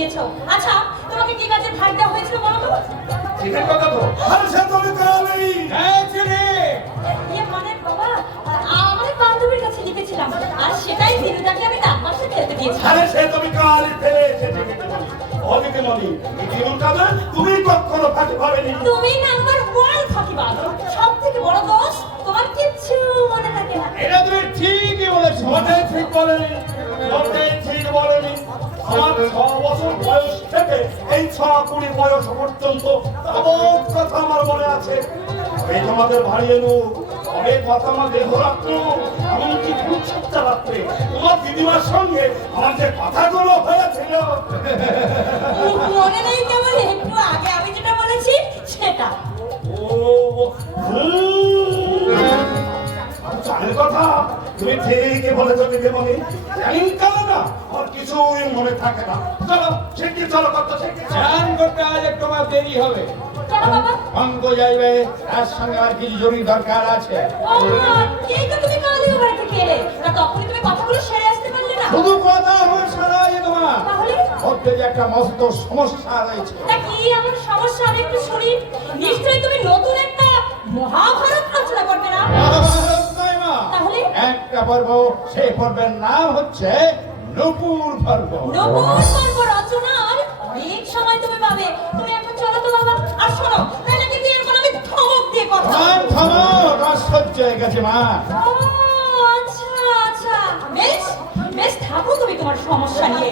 নিয়েছো। আচ্ছা তোমাকে কি কাজে ভাগ দেওয়া হয়েছিল বলো তো? হ্যাঁ, মানে বান্ধবীর কাছে লিখেছিলাম আর সেটাই দিদিটাকে আমি তার পাশে তুমি কখনো ফাঁকি তুমি না আমার বড় ফাঁকি সব থেকে বড় দোষ তোমার কিচ্ছু মনে থাকে এটা তুমি ঠিকই বলেছ। ঠিক বলেনি মোটেই ঠিক বলেনি। আমার ছ বছর বয়স থেকে এই ছ কুড়ি বয়স পর্যন্ত সব কথা আমার মনে আছে। এই তোমাদের ভারী এনু অনেক কথা আমার দেহ রাখতো এমনকি কুচ্ছাপটা রাখতে তোমার দিদিমার সঙ্গে আমার যে কথাগুলো হয়েছিল। মনে নেই কেবল একটু আগে আমি যেটা বলেছি সেটা। ও। চালের কথা তুমি ঠিকই বলেছ দিদিমণি। জানি কেন না? কিছুই মনে থাকে না। চলো শিগগির চলো কত শিগগির। চান করতে আজ একটু আমার দেরি হবে। অঙ্ক যাইবে তার সঙ্গে আর কিছু জমি দরকার আছে। শুধু কথা আমার সারা তোমার। মধ্যে যে একটা মস্ত সমস্যা রয়েছে। কি এমন সমস্যা? আমি একটু শুনি। নিশ্চয়ই তুমি নতুন একটা মহাভারত রচনা করবে না? মহাভারত নয় মা। তাহলে? একটা পর্ব সেই পর্বের নাম হচ্ছে নুপুর পর্ব নবুর পর্ব রচনার অনেক সময় তুমি পাবে। তুমি এখন চলো তো বাবা আর শোনো তাহলে কিন্তু এরপর আমি ধমক দিয়ে কথা বলব। থামো আমার হয়ে গেছে মা। আচ্ছা আচ্ছা। বেশ বেশ থাকো তুমি তোমার সমস্যা নিয়ে।